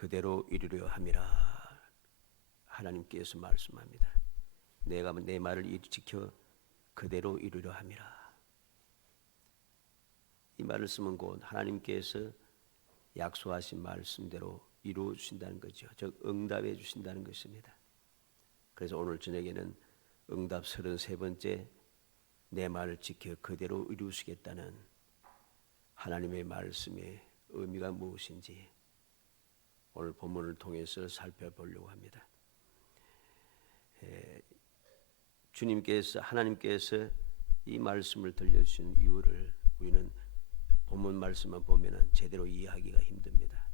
그대로 이루려 함이라. 하나님께서 말씀합니다. 내가 내 말을 지켜 그대로 이루려 함이라. 이 말을 쓰면 곧 하나님께서 약속하신 말씀대로 이루어 주신다는 거죠. 즉 응답해 주신다는 것입니다. 그래서 오늘 저녁에는 응답 33번째 내 말을 지켜 그대로 이루시겠다는 하나님의 말씀의 의미가 무엇인지 오늘 본문을 통해서 살펴보려고 합니다. 하나님께서 이 말씀을 들려주신 이유를 우리는 본문 말씀만 보면은 제대로 이해하기가 힘듭니다.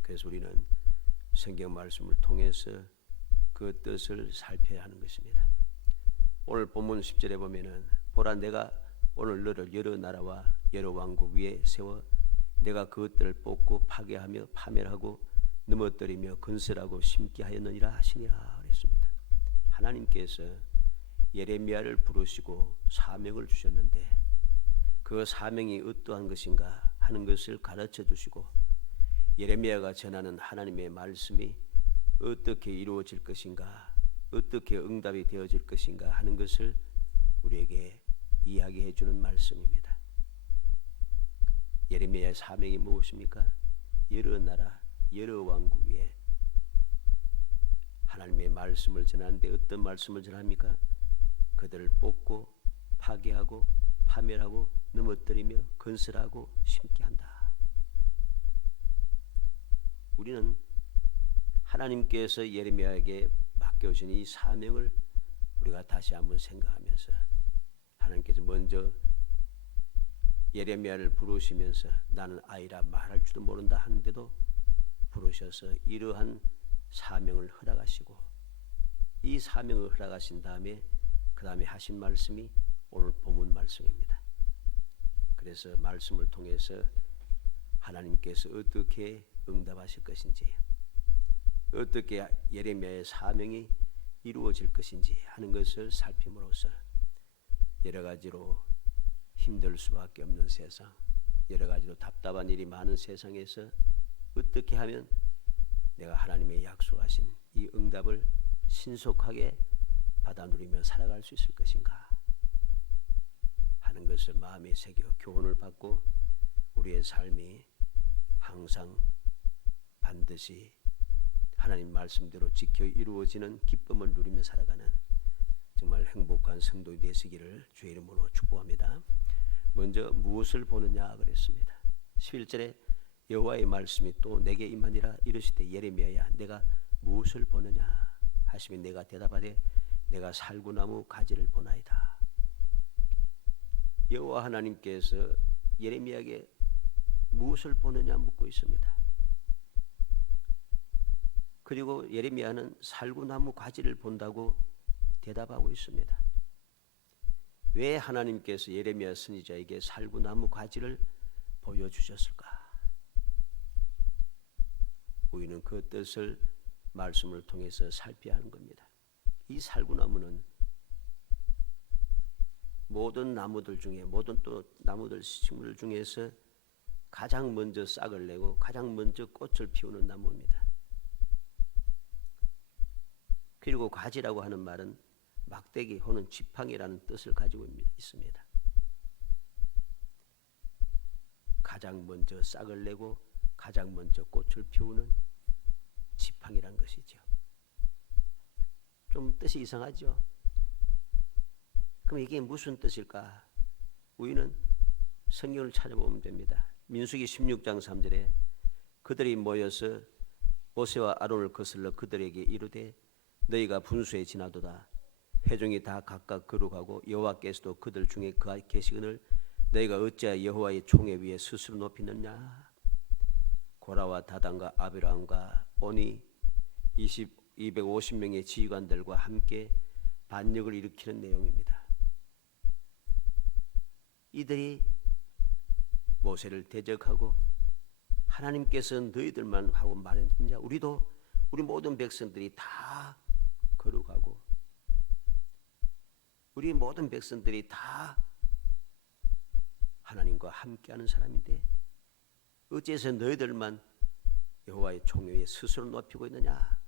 그래서 우리는 성경 말씀을 통해서 그 뜻을 살펴야 하는 것입니다. 오늘 본문 10절에 보면은 보라 내가 오늘 너를 여러 나라와 여러 왕국 위에 세워 내가 그것들을 뽑고 파괴하며 파멸하고 넘어뜨리며 건설하고 심게 하였느니라 하시니라 그랬습니다. 하나님께서 예레미야를 부르시고 사명을 주셨는데 그 사명이 어떠한 것인가 하는 것을 가르쳐 주시고 예레미야가 전하는 하나님의 말씀이 어떻게 이루어질 것인가, 어떻게 응답이 되어질 것인가 하는 것을 우리에게 이야기해 주는 말씀입니다. 예레미야의 사명이 무엇입니까? 여러 나라, 여러 왕국 위에 하나님의 말씀을 전하는데 어떤 말씀을 전합니까? 그들을 뽑고 파괴하고 파멸하고 넘어뜨리며 건설하고 심게 한다. 우리는 하나님께서 예레미야에게 맡겨주신 이 사명을 우리가 다시 한번 생각하면서 하나님께서 먼저 예레미야를 부르시면서 나는 아이라 말할 줄도 모른다 하는데도 부르셔서 이러한 사명을 허락하시고 이 사명을 허락하신 다음에 그 다음에 하신 말씀이 오늘 본문 말씀입니다. 그래서 말씀을 통해서 하나님께서 어떻게 응답하실 것인지 어떻게 예레미야의 사명이 이루어질 것인지 하는 것을 살핌으로써 여러 가지로 힘들 수밖에 없는 세상, 여러 가지로 답답한 일이 많은 세상에서 어떻게 하면 내가 하나님의 약속하신 이 응답을 신속하게 받아 누리며 살아갈 수 있을 것인가 하는 것을 마음에 새겨 교훈을 받고 우리의 삶이 항상 반드시 하나님 말씀대로 지켜 이루어지는 기쁨을 누리며 살아가는 정말 행복한 성도이 되시기를 주의 이름으로 축복합니다. 먼저 무엇을 보느냐 그랬습니다. 11절에 여호와의 말씀이 또 내게 임하니라 이르시되 예레미야야 내가 무엇을 보느냐 하시면 내가 대답하되 내가 살구나무 가지를 보나이다. 여호와 하나님께서 예레미야에게 무엇을 보느냐 묻고 있습니다. 그리고 예레미야는 살구나무 가지를 본다고 대답하고 있습니다. 왜 하나님께서 예레미야 선지자에게 살구나무 가지를 보여주셨을까? 우리는 그 뜻을 말씀을 통해서 살펴야 하는 겁니다. 이 살구나무는 모든 나무들 중에 모든 또 나무들 식물 중에서 가장 먼저 싹을 내고 가장 먼저 꽃을 피우는 나무입니다. 그리고 가지라고 하는 말은 막대기 혹은 지팡이라는 뜻을 가지고 있습니다. 가장 먼저 싹을 내고 가장 먼저 꽃을 피우는 지팡이란 것이죠. 좀 뜻이 이상하죠? 그럼 이게 무슨 뜻일까? 우리는 성경을 찾아보면 됩니다. 민수기 16장 3절에 그들이 모여서 모세와 아론을 거슬러 그들에게 이르되 너희가 분수에 지나도다. 회중이 다 각각 거룩하고 여호와께서도 그들 중에 계시거늘 너희가 어찌하여 여호와의 총회 위에 스스로 높이느냐. 고라와 다단과 아비람과 오니 250명의 지휘관들과 함께 반역을 일으키는 내용입니다. 이들이 모세를 대적하고 하나님께서 너희들만 하고 말했느냐. 우리 모든 백성들이 다 거룩하고 우리 모든 백성들이 다 하나님과 함께하는 사람인데 어째서 너희들만 여호와의 종위에 스스로 높이고 있느냐?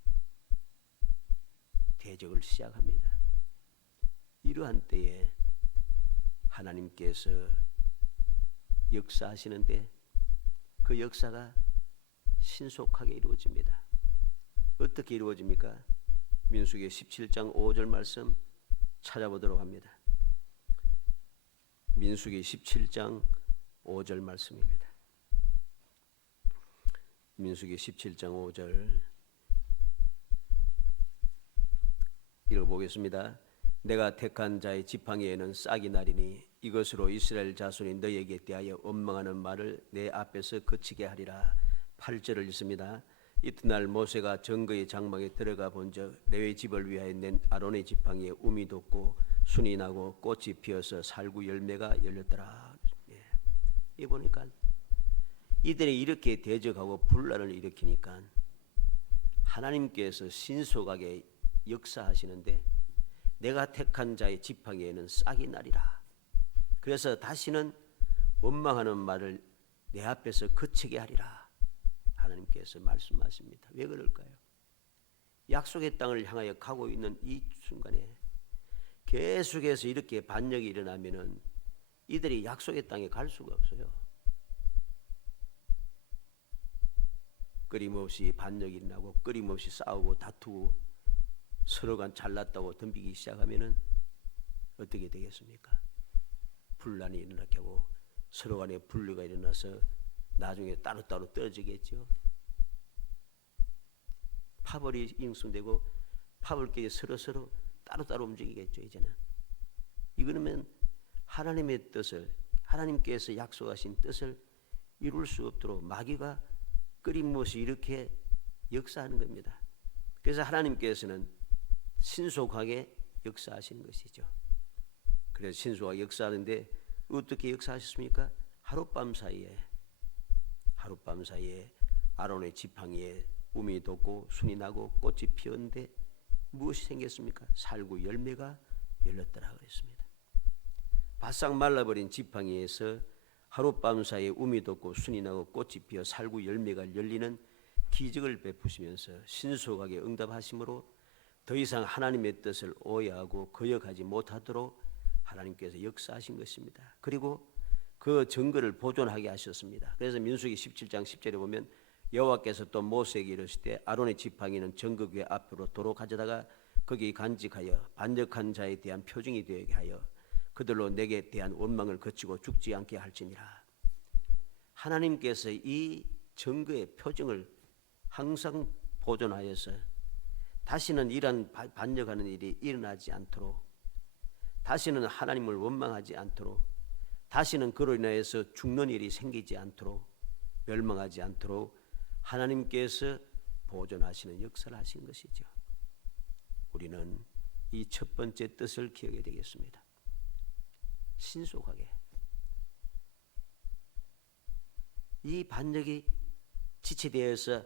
대적을 시작합니다. 이러한 때에 하나님께서 역사하시는데 그 역사가 신속하게 이루어집니다. 어떻게 이루어집니까? 민수기 17장 5절 말씀 찾아보도록 합니다. 민수기 17장 5절 말씀입니다. 민수기 17장 5절 읽어보겠습니다. 내가 택한 자의 지팡이에는 싹이 나리니 이것으로 이스라엘 자손이 너희에게 대하여 원망하는 말을 내 앞에서 그치게 하리라. 8절을 읽습니다. 이튿날 모세가 정거의 장막에 들어가 본즉 레위 집을 위하여 낸 아론의 지팡이에 움이 돋고 순이 나고 꽃이 피어서 살구 열매가 열렸더라. 이 보니까 이들이 이렇게 대적하고 분란을 일으키니까 하나님께서 신속하게 역사하시는데 내가 택한 자의 지팡이에는 싹이 나리라. 그래서 다시는 원망하는 말을 내 앞에서 그치게 하리라. 하나님께서 말씀하십니다. 왜 그럴까요? 약속의 땅을 향하여 가고 있는 이 순간에 계속해서 이렇게 반역이 일어나면은 이들이 약속의 땅에 갈 수가 없어요. 끊임없이 반역이 일어나고 끊임없이 싸우고 다투고 서로가 잘났다고 덤비기 시작하면은 어떻게 되겠습니까? 분란이 일어나게 하고 서로 간에 분류가 일어나서 나중에 따로따로 떨어지겠죠. 파벌이 형성되고 파벌끼리 서로 따로따로 움직이겠죠. 이제는 이거는 하나님의 뜻을, 하나님께서 약속하신 뜻을 이룰 수 없도록 마귀가 끊임없이 이렇게 역사하는 겁니다. 그래서 하나님께서는 신속하게 역사하시는 것이죠. 그래서 신속하게 역사하는데 어떻게 역사하셨습니까? 하룻밤 사이에 아론의 지팡이에 움이 돋고 순이 나고 꽃이 피었는데 무엇이 생겼습니까? 살구 열매가 열렸더라 그랬습니다. 바싹 말라버린 지팡이에서 하룻밤 사이에 움이 돋고 순이 나고 꽃이 피어 살구 열매가 열리는 기적을 베푸시면서 신속하게 응답하심으로 더 이상 하나님의 뜻을 오해하고 거역하지 못하도록 하나님께서 역사하신 것입니다. 그리고 그 증거를 보존하게 하셨습니다. 그래서 민수기 17장 10절에 보면 여호와께서 또 모세에게 이르시되 아론의 지팡이는 정거궤 앞으로 도로 가져다가 거기 간직하여 반역한 자에 대한 표징이 되게 하여 그들로 내게 대한 원망을 거치고 죽지 않게 할지니라. 하나님께서 이 증거의 표징을 항상 보존하여서 다시는 이런 반역하는 일이 일어나지 않도록, 다시는 하나님을 원망하지 않도록, 다시는 그로 인하여서 죽는 일이 생기지 않도록, 멸망하지 않도록 하나님께서 보존하시는 역사를 하신 것이죠. 우리는 이 첫 번째 뜻을 기억해야 되겠습니다. 신속하게 이 반역이 지체되어서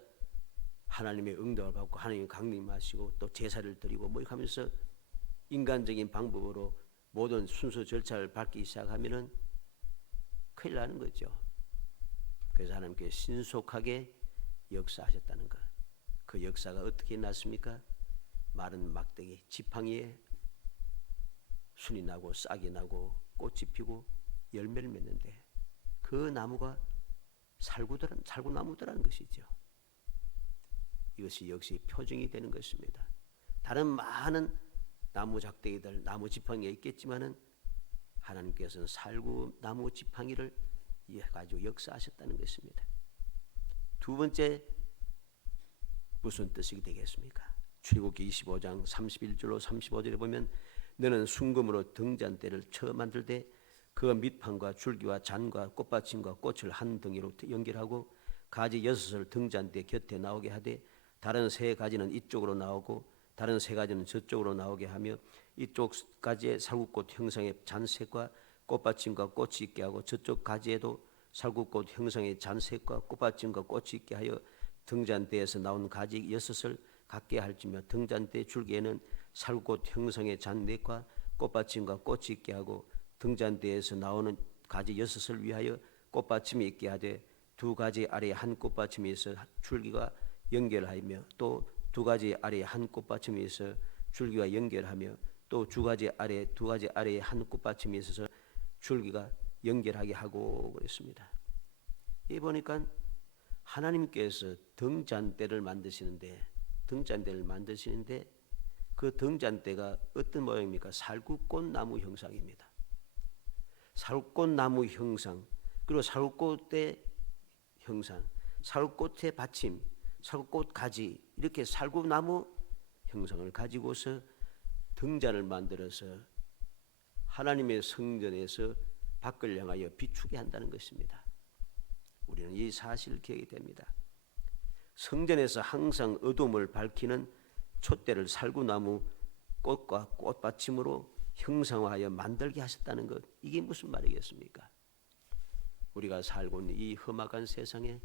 하나님의 응답을 받고 하나님의 강림하시고 또 제사를 드리고 뭐 이렇게 하면서 인간적인 방법으로 모든 순서 절차를 밟기 시작하면은 큰일 나는 거죠. 그래서 하나님께 신속하게 역사하셨다는 것. 그 역사가 어떻게 났습니까? 마른 막대기 지팡이에 순이 나고 싹이 나고 꽃이 피고 열매를 맺는데 그 나무가 살구나무더라는 것이죠. 이것이 역시 표징이 되는 것입니다. 다른 많은 나무 작대기들, 나무 지팡이가 있겠지만은 하나님께서는 살구나무 지팡이를 가지고 역사하셨다는 것입니다. 두 번째 무슨 뜻이 되겠습니까? 출애굽기 25장 31절로 35절에 보면 너는 순금으로 등잔대를 쳐 만들 때 그 밑판과 줄기와 잔과 꽃받침과 꽃을 한 덩이로 연결하고 가지 6을 등잔대 곁에 나오게 하되 다른 3가지는 이쪽으로 나오고 다른 3가지는 저쪽으로 나오게 하며 이쪽 가지에 살구꽃 형상의 잔색과 꽃받침과 꽃이 있게 하고 저쪽 가지에도 살구꽃 형상의 잔색과 꽃받침과 꽃이 있게 하여 등잔대에서 나온 가지 6을 갖게 할지며 등잔대 줄기에는 살구꽃 형상의 잔넷과 꽃받침과 꽃이 있게 하고 등잔대에서 나오는 가지 6을 위하여 꽃받침이 있게 하되 두 가지 아래에 한 꽃받침이 있어 줄기가 연결하며, 또 두 가지 아래에 한 꽃받침이 있어 줄기가 연결하며, 또 두 가지 아래에 한 꽃받침이 있어서 줄기가 연결하게 하고 그랬습니다. 이 보니까 하나님께서 등잔대를 만드시는데 그 등잔대가 어떤 모양입니까? 살구꽃나무 형상입니다. 살구꽃나무 형상, 그리고 살구꽃의 형상, 살구꽃의 받침, 살구꽃 가지, 이렇게 살구나무 형상을 가지고서 등잔을 만들어서 하나님의 성전에서 밖을 향하여 비추게 한다는 것입니다. 우리는 이 사실을 기억이 됩니다. 성전에서 항상 어둠을 밝히는 촛대를 살구나무 꽃과 꽃받침으로 형상화하여 만들게 하셨다는 것, 이게 무슨 말이겠습니까? 우리가 살고 있는 이 험악한 세상에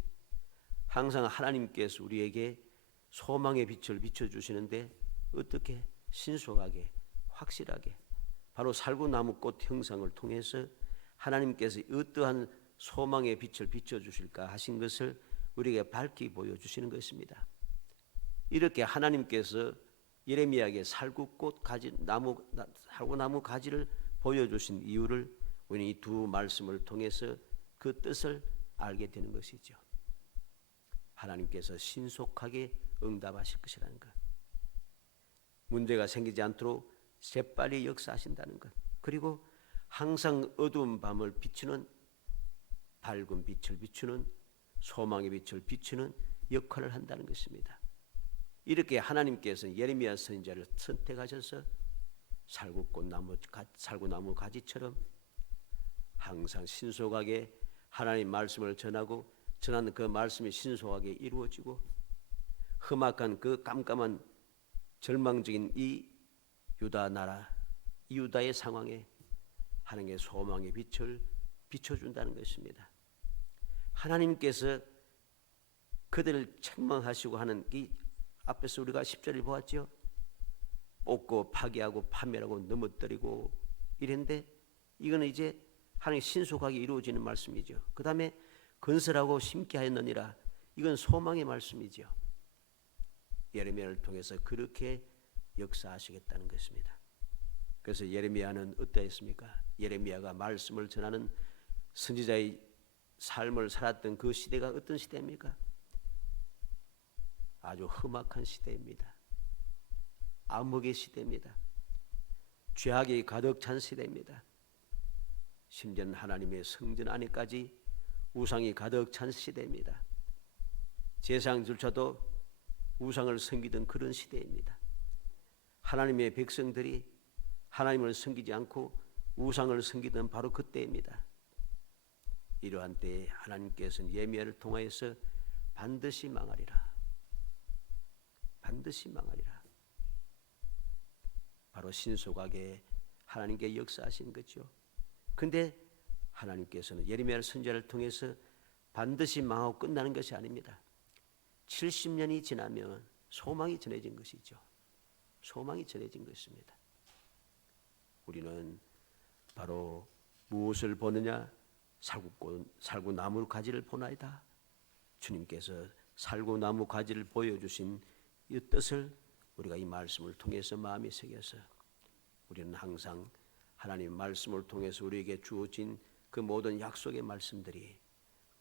항상 하나님께서 우리에게 소망의 빛을 비춰주시는데, 어떻게 신속하게 확실하게 바로 살구나무 꽃 형상을 통해서 하나님께서 어떠한 소망의 빛을 비춰주실까 하신 것을 우리에게 밝히 보여주시는 것입니다. 이렇게 하나님께서 예레미야에게 살구나무 가지를 보여주신 이유를 우리는 이 두 말씀을 통해서 그 뜻을 알게 되는 것이죠. 하나님께서 신속하게 응답하실 것이라는 것, 문제가 생기지 않도록 재빨리 역사하신다는 것, 그리고 항상 어두운 밤을 비추는, 밝은 빛을 비추는, 소망의 빛을 비추는 역할을 한다는 것입니다. 이렇게 하나님께서는 예레미야 선지자를 선택하셔서 살구나무 가지처럼 항상 신속하게 하나님 말씀을 전하는 그 말씀이 신속하게 이루어지고, 험악한 그 깜깜한 절망적인 이 유다 나라, 이 유다의 상황에 하나님의 소망의 빛을 비춰준다는 것입니다. 하나님께서 그들을 책망하시고 하는 이 앞에서 우리가 10절을 보았죠. 뽑고 파괴하고 파멸하고 넘어뜨리고 이랬는데, 이거는 이제 하나님 신속하게 이루어지는 말씀이죠. 그 다음에 건설하고 심게 하였느니라, 이건 소망의 말씀이죠. 예레미야를 통해서 그렇게 역사하시겠다는 것입니다. 그래서 예레미야는 어떠했습니까? 예레미야가 말씀을 전하는 선지자의 삶을 살았던 그 시대가 어떤 시대입니까? 아주 험악한 시대입니다. 암흑의 시대입니다. 죄악이 가득 찬 시대입니다. 심지어는 하나님의 성전 안에까지 우상이 가득 찬 시대입니다. 제사장조차도 우상을 섬기던 그런 시대입니다. 하나님의 백성들이 하나님을 섬기지 않고 우상을 섬기던 바로 그때입니다. 이러한 때에 하나님께서는 예레미야를 통하여서 반드시 망하리라, 반드시 망하리라, 바로 신속하게 하나님께 역사하신 거죠. 그런데 하나님께서는 예레미야 선지자를 통해서 반드시 망하고 끝나는 것이 아닙니다. 70년이 지나면 소망이 전해진 것이죠. 소망이 전해진 것입니다. 우리는 바로 무엇을 보느냐? 살구나무 가지를 보나이다. 주님께서 살구나무 가지를 보여주신 이 뜻을 우리가 이 말씀을 통해서 마음에 새겨서, 우리는 항상 하나님 말씀을 통해서 우리에게 주어진 그 모든 약속의 말씀들이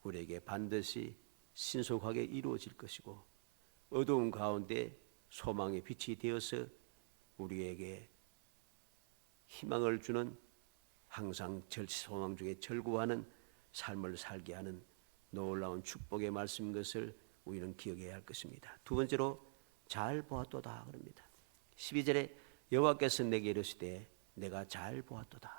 우리에게 반드시 신속하게 이루어질 것이고, 어두운 가운데 소망의 빛이 되어서 우리에게 희망을 주는, 항상 소망 중에 절구하는 삶을 살게 하는 놀라운 축복의 말씀인 것을 우리는 기억해야 할 것입니다. 두 번째로 잘 보았도다 그럽니다. 12절에 여호와께서 내게 이르시되 내가 잘 보았도다.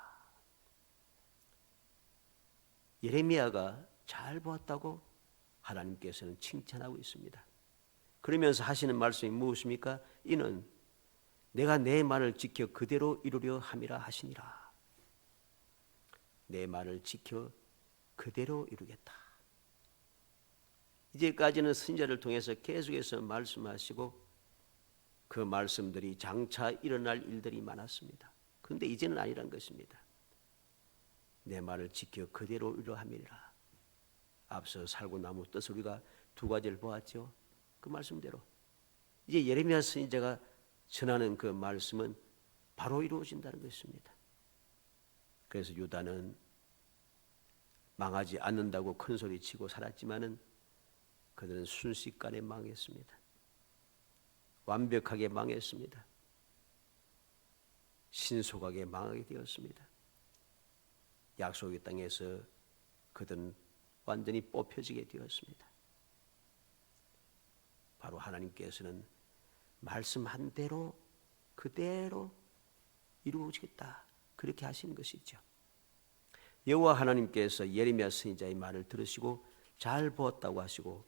예레미야가 잘 보았다고 하나님께서는 칭찬하고 있습니다. 그러면서 하시는 말씀이 무엇입니까? 이는 내가 내 말을 지켜 그대로 이루려 함이라 하시니라. 내 말을 지켜 그대로 이루겠다. 이제까지는 선지자를 통해서 계속해서 말씀하시고 그 말씀들이 장차 일어날 일들이 많았습니다. 그런데 이제는 아니란 것입니다. 내 말을 지켜 그대로 이루려 함이라. 앞서 살구나무 뜻을 우리가 두 가지를 보았죠. 그 말씀대로 이제 예레미야 선지자가 전하는 그 말씀은 바로 이루어진다는 것입니다. 그래서 유다는 망하지 않는다고 큰 소리치고 살았지만은 그들은 순식간에 망했습니다. 완벽하게 망했습니다. 신속하게 망하게 되었습니다. 약속의 땅에서 그들은 완전히 뽑혀지게 되었습니다. 바로 하나님께서는 말씀한 대로 그대로 이루어지겠다 그렇게 하시는 것이죠. 여호와 하나님께서 예레미야 선지자의 말을 들으시고 잘 보았다고 하시고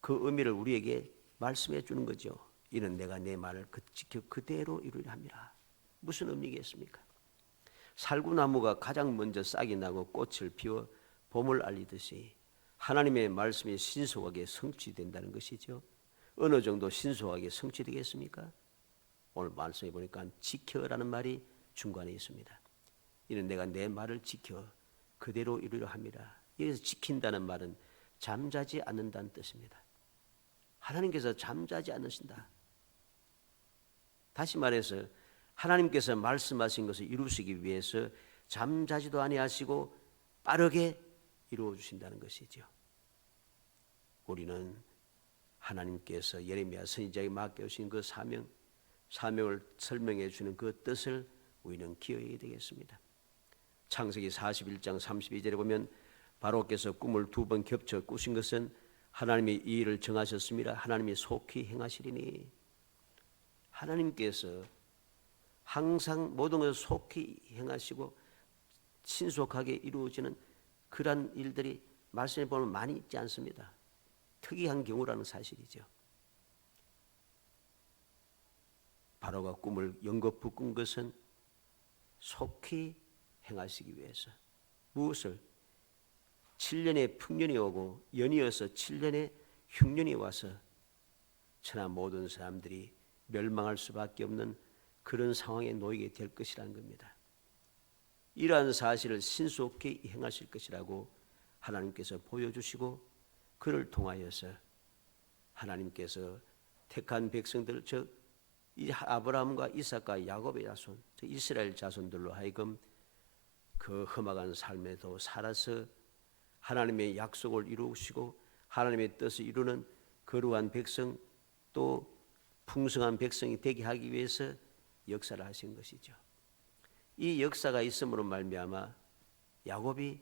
그 의미를 우리에게 말씀해 주는 거죠. 이는 내가 내 말을 지켜 그대로 이루리라 함이라. 무슨 의미겠습니까? 살구나무가 가장 먼저 싹이 나고 꽃을 피워 봄을 알리듯이 하나님의 말씀이 신속하게 성취된다는 것이죠. 어느 정도 신속하게 성취되겠습니까? 오늘 말씀해 보니까 지켜라는 말이 중간에 있습니다. 이는 내가 내 말을 지켜 그대로 이루려 함이라. 여기서 지킨다는 말은 잠자지 않는다는 뜻입니다. 하나님께서 잠자지 않으신다. 다시 말해서 하나님께서 말씀하신 것을 이루시기 위해서 잠자지도 아니하시고 빠르게 이루어 주신다는 것이죠. 우리는 하나님께서 예레미야 선지자에게 맡겨주신 그 사명을 설명해 주는 그 뜻을 우리는 기억해야 되겠습니다. 창세기 41장 32절에 보면 바로께서 꿈을 2번 겹쳐 꾸신 것은 하나님이 이 일을 정하셨습니다. 하나님이 속히 행하시리니. 하나님께서 항상 모든 것을 속히 행하시고 신속하게 이루어지는 그러한 일들이 말씀에 보면 많이 있지 않습니다. 특이한 경우라는 사실이죠. 바로가 꿈을 연거푸 꾼 것은 속히 행하시기 위해서 무엇을? 7년의 풍년이 오고 연이어서 7년의 흉년이 와서 천하 모든 사람들이 멸망할 수밖에 없는 그런 상황에 놓이게 될 것이라는 겁니다. 이러한 사실을 신속히 행하실 것이라고 하나님께서 보여주시고 그를 통하여서 하나님께서 택한 백성들 즉 아브라함과 이삭과 야곱의 자손 즉 이스라엘 자손들로 하여금 그 험악한 삶에도 살아서 하나님의 약속을 이루시고 하나님의 뜻을 이루는 거룩한 백성 또 풍성한 백성이 되게 하기 위해서 역사를 하신 것이죠. 이 역사가 있음으로 말미암아 야곱이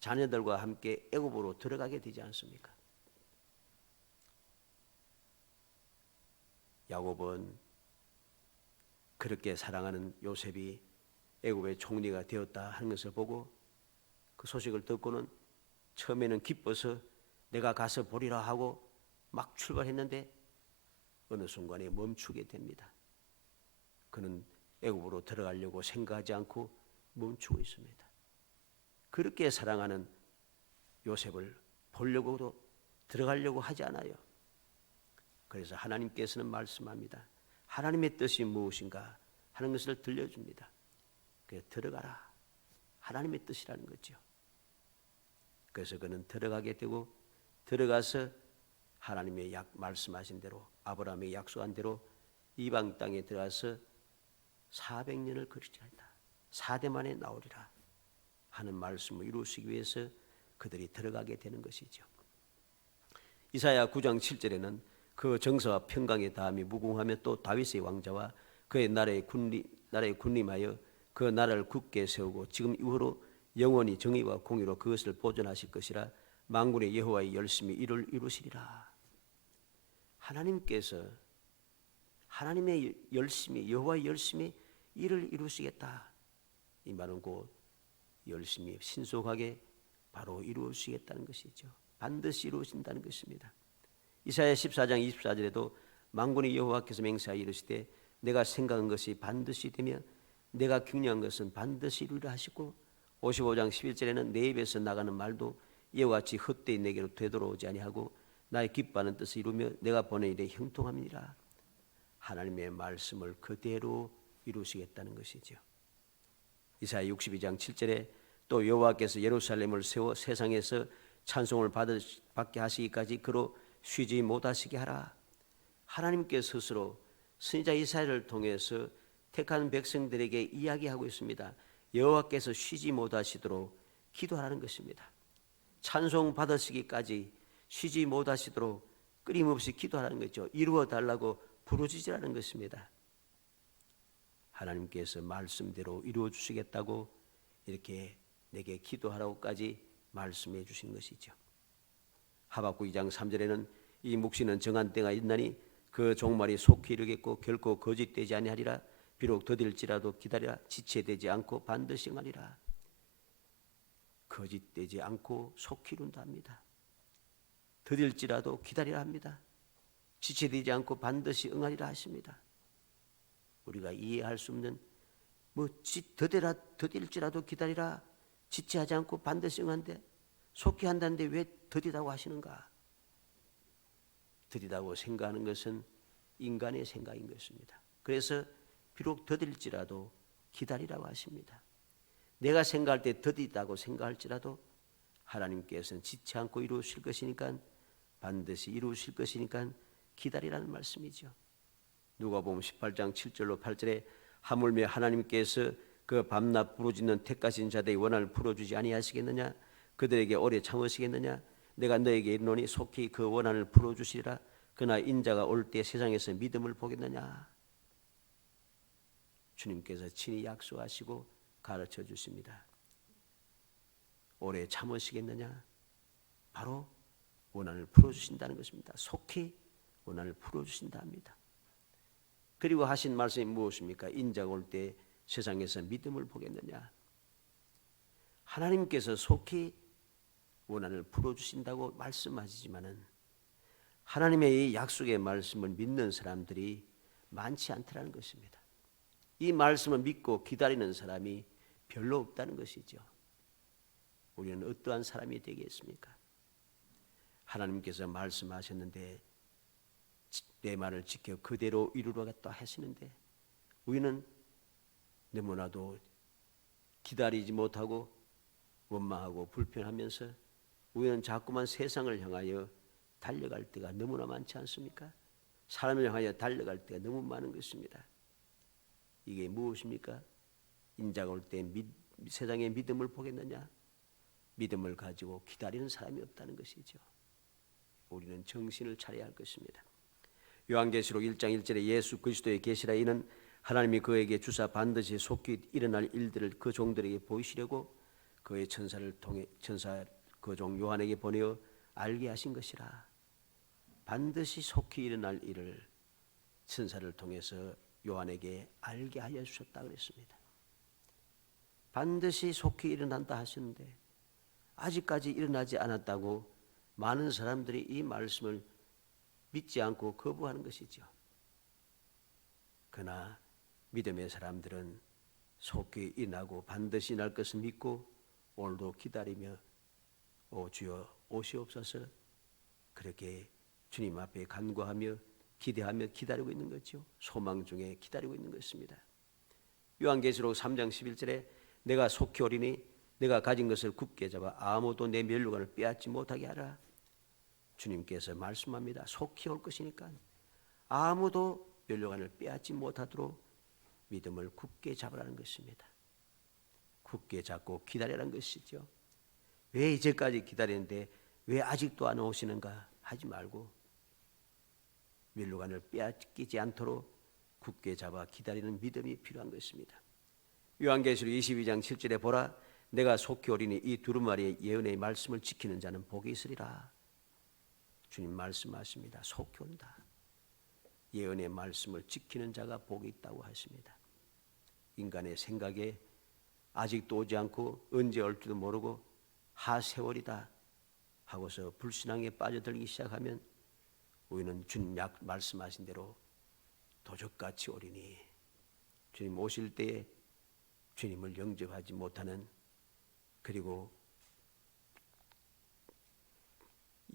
자녀들과 함께 애굽으로 들어가게 되지 않습니까? 야곱은 그렇게 사랑하는 요셉이 애굽의 총리가 되었다 하는 것을 보고 그 소식을 듣고는 처음에는 기뻐서 내가 가서 보리라 하고 막 출발했는데 어느 순간에 멈추게 됩니다. 그는 애굽으로 들어가려고 생각하지 않고 멈추고 있습니다. 그렇게 사랑하는 요셉을 보려고도 들어가려고 하지 않아요. 그래서 하나님께서는 말씀합니다. 하나님의 뜻이 무엇인가 하는 것을 들려줍니다. 그래서 들어가라. 하나님의 뜻이라는 거죠. 그래서 그는 들어가게 되고 들어가서 하나님의 말씀하신 대로 아브라함의 약속한 대로 이방 땅에 들어가서 400년을 거주하리라. 4대 만에 나오리라 하는 말씀을 이루시기 위해서 그들이 들어가게 되는 것이죠. 이사야 9장 7절에는 그 정서와 평강의 다음이 무궁하며 또 다윗의 왕자와 그의 나라에 군림하여 그 나라를 굳게 세우고 지금 이후로 영원히 정의와 공의로 그것을 보존하실 것이라. 만군의 여호와의 열심히 이를 이루시리라. 하나님께서 하나님의 열심히 여호와의 열심히 이를 이루시겠다. 이 말은 곧 열심히 신속하게 바로 이루시겠다는 것이죠. 반드시 이루어진다는 것입니다. 이사야 14장 24절에도 만군의 여호와께서 맹세하여 이르시되 내가 생각한 것이 반드시 되며 내가 격려한 것은 반드시 이루리라 하시고 55장 11절에는 내 입에서 나가는 말도 이와 같이 헛되이 내게로 되돌아오지 아니하고 나의 기뻐하는 뜻을 이루며 내가 보낸 일에 형통함이니라. 하나님의 말씀을 그대로 이루시겠다는 것이죠. 이사야 62장 7절에 또 여호와께서 예루살렘을 세워 세상에서 찬송을 받게 하시기까지 그로 쉬지 못하시게 하라. 하나님께 스스로 선지자 이사야를 통해서 택한 백성들에게 이야기하고 있습니다. 여호와께서 쉬지 못하시도록 기도하라는 것입니다. 찬송 받으시기까지 쉬지 못하시도록 끊임없이 기도하라는 거죠. 이루어 달라고 부르짖으라는 것입니다. 하나님께서 말씀대로 이루어 주시겠다고 이렇게 내게 기도하라고까지 말씀해 주신 것이죠. 하박국 2장 3절에는 이 묵시는 정한 때가 있나니 그 종말이 속히 이르겠고 결코 거짓되지 아니하리라. 비록 더딜지라도 기다리라. 지체되지 않고 반드시 응하리라. 거짓되지 않고 속히 이룬다 합니다. 더딜지라도 기다리라 합니다. 지체되지 않고 반드시 응하리라 하십니다. 우리가 이해할 수 없는 더딜지라도 기다리라, 지체하지 않고 반드시 응한데 속히 한다는데 왜 더디다고 하시는가? 더디다고 생각하는 것은 인간의 생각인 것입니다. 그래서 비록 더딜지라도 기다리라고 하십니다. 내가 생각할 때 더디다고 생각할지라도 하나님께서는 지체 않고 이루실 것이니까, 반드시 이루실 것이니까 기다리라는 말씀이죠. 누가복음 18장 7절로 8절에 하물며 하나님께서 그 밤낮 부르짖는 택하신 자들의 원한을 풀어주지 아니하시겠느냐? 그들에게 오래 참으시겠느냐? 내가 너에게 이르노니 속히 그 원한을 풀어주시리라. 그러나 인자가 올 때 세상에서 믿음을 보겠느냐? 주님께서 친히 약속하시고 가르쳐 주십니다. 오래 참으시겠느냐? 바로 원한을 풀어주신다는 것입니다. 속히 원한을 풀어주신다 합니다. 그리고 하신 말씀이 무엇입니까? 인자가 올 때 세상에서 믿음을 보겠느냐? 하나님께서 속히 원한을 풀어주신다고 말씀하시지만은 하나님의 이 약속의 말씀을 믿는 사람들이 많지 않더라는 것입니다. 이 말씀을 믿고 기다리는 사람이 별로 없다는 것이죠. 우리는 어떠한 사람이 되겠습니까? 하나님께서 말씀하셨는데 내 말을 지켜 그대로 이루려겠다 하시는데 우리는 너무나도 기다리지 못하고 원망하고 불편하면서 우리는 자꾸만 세상을 향하여 달려갈 때가 너무나 많지 않습니까? 사람을 향하여 달려갈 때가 너무 많은 것입니다. 이게 무엇입니까? 인자가 올 때 세상의 믿음을 보겠느냐? 믿음을 가지고 기다리는 사람이 없다는 것이죠. 우리는 정신을 차려야 할 것입니다. 요한계시록 1장 1절에 예수 그리스도의 계시라. 이는 하나님이 그에게 주사 반드시 속히 일어날 일들을 그 종들에게 보이시려고 그의 천사를 통해 그 종 요한에게 보내어 알게 하신 것이라. 반드시 속히 일어날 일을 천사를 통해서 요한에게 알게 하여 주셨다 그랬습니다. 반드시 속히 일어난다 하시는데 아직까지 일어나지 않았다고 많은 사람들이 이 말씀을 믿지 않고 거부하는 것이죠. 그러나 믿음의 사람들은 속히 일어나고 반드시 날 것을 믿고 오늘도 기다리며 오 주여 오시옵소서 그렇게 주님 앞에 간구하며 기대하며 기다리고 있는 거죠. 소망 중에 기다리고 있는 것입니다. 요한계시록 3장 11절에 내가 속히 오리니 내가 가진 것을 굳게 잡아 아무도 내 면류관을 빼앗지 못하게 하라. 주님께서 말씀합니다. 속히 올 것이니까 아무도 면류관을 빼앗지 못하도록 믿음을 굳게 잡으라는 것입니다. 굳게 잡고 기다리라는 것이죠. 왜 이제까지 기다리는데 왜 아직도 안 오시는가 하지 말고 면류관을 빼앗기지 않도록 굳게 잡아 기다리는 믿음이 필요한 것입니다. 요한계시록 22장 7절에 보라 내가 속히 오리니 이 두루마리의 예언의 말씀을 지키는 자는 복이 있으리라. 주님 말씀하십니다. 속히 온다. 예언의 말씀을 지키는 자가 복이 있다고 하십니다. 인간의 생각에 아직도 오지 않고 언제 올지도 모르고 하세월이다 하고서 불신앙에 빠져들기 시작하면 우리는 주님 말씀하신 대로 도적같이 오리니 주님 오실 때에 주님을 영접하지 못하는 그리고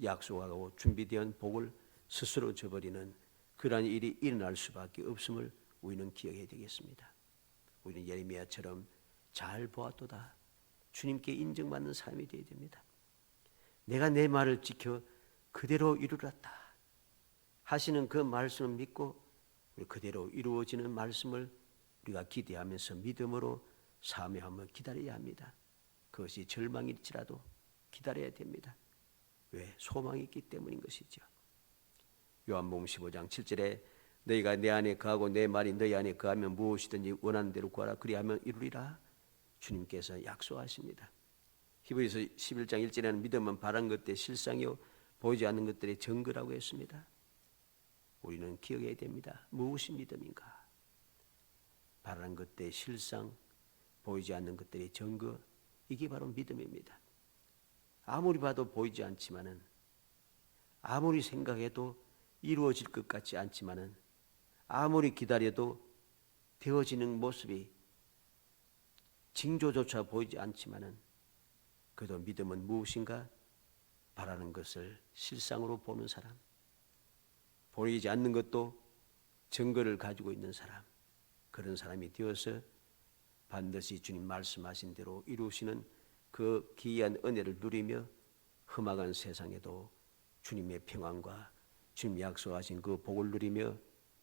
약속하고 준비된 복을 스스로 저버리는 그러한 일이 일어날 수밖에 없음을 우리는 기억해야 되겠습니다. 우리는 예레미야처럼 잘 보았도다. 주님께 인정받는 삶이 되어야 됩니다. 내가 내 말을 지켜 그대로 이루었다 하시는 그 말씀을 믿고 우리 그대로 이루어지는 말씀을 우리가 기대하면서 믿음으로 사모하며 기다려야 합니다. 그것이 절망일지라도 기다려야 됩니다. 왜? 소망이 있기 때문인 것이죠. 요한복음 15장 7절에 너희가 내 안에 거하고 내 말이 너희 안에 거하면 무엇이든지 원하는 대로 구하라 그리하면 이루리라 주님께서 약속하십니다. 히브리서 11장 1절에는 믿음은 바란 것들의 실상이요 보이지 않는 것들의 증거라고 했습니다. 우리는 기억해야 됩니다. 무엇이 믿음인가? 바란 것들의 실상, 보이지 않는 것들의 증거, 이게 바로 믿음입니다. 아무리 봐도 보이지 않지만은, 아무리 생각해도 이루어질 것 같지 않지만은, 아무리 기다려도 되어지는 모습이 징조조차 보이지 않지만은, 그래도 믿음은 무엇인가? 바라는 것을 실상으로 보는 사람, 보이지 않는 것도 증거를 가지고 있는 사람, 그런 사람이 되어서 반드시 주님 말씀하신 대로 이루시는 그 기이한 은혜를 누리며 험악한 세상에도 주님의 평안과 주님 약속하신 그 복을 누리며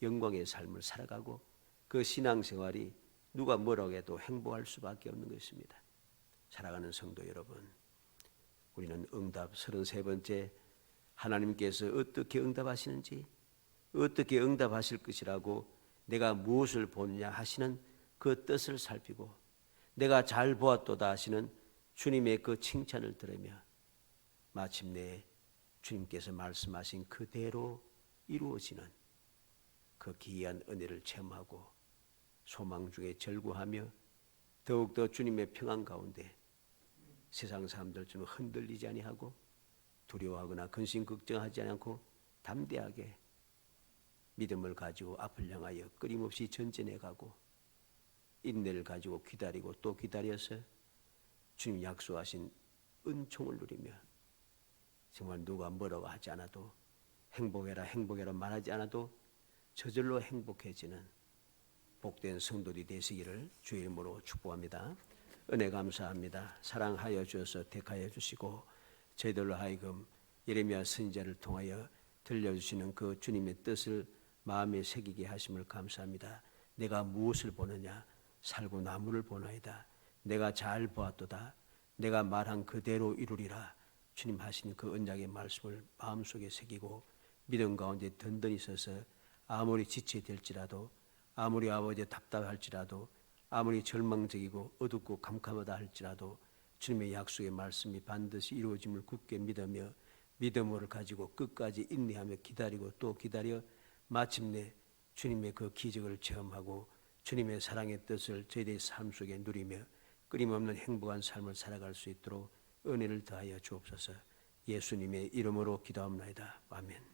영광의 삶을 살아가고 그 신앙생활이 누가 뭐라고 해도 행복할 수밖에 없는 것입니다. 사랑하는 성도 여러분, 우리는 응답 33번째 하나님께서 어떻게 응답하시는지, 어떻게 응답하실 것이라고 내가 무엇을 보느냐 하시는 그 뜻을 살피고 내가 잘 보았도다 하시는 주님의 그 칭찬을 들으며 마침내 주님께서 말씀하신 그대로 이루어지는 그 기이한 은혜를 체험하고 소망 중에 절구하며 더욱더 주님의 평안 가운데 세상 사람들처럼 흔들리지 아니하고 두려워하거나 근심 걱정하지 않고 담대하게 믿음을 가지고 앞을 향하여 끊임없이 전진해 가고 인내를 가지고 기다리고 또 기다려서 주님 약속하신 은총을 누리며 정말 누가 뭐라고 하지 않아도 행복해라 행복해라 말하지 않아도 저절로 행복해지는 복된 성도들이 되시기를 주의 이름으로 축복합니다. 은혜 감사합니다. 사랑하여 주셔서 택하여 주시고 저희들로 하여금 예레미야 선지자를 통하여 들려주시는 그 주님의 뜻을 마음에 새기게 하심을 감사합니다. 내가 무엇을 보느냐? 살고 나무를 보나이다. 내가 잘 보았도다. 내가 말한 그대로 이루리라. 주님 하신 그 언약의 말씀을 마음속에 새기고 믿음 가운데 든든히 서서 아무리 지체될지라도 아무리 아버지 답답할지라도 아무리 절망적이고 어둡고 캄캄하다 할지라도 주님의 약속의 말씀이 반드시 이루어짐을 굳게 믿으며 믿음을 가지고 끝까지 인내하며 기다리고 또 기다려 마침내 주님의 그 기적을 체험하고 주님의 사랑의 뜻을 저희들의 삶 속에 누리며 끊임없는 행복한 삶을 살아갈 수 있도록 은혜를 더하여 주옵소서. 예수님의 이름으로 기도합니다. 아멘.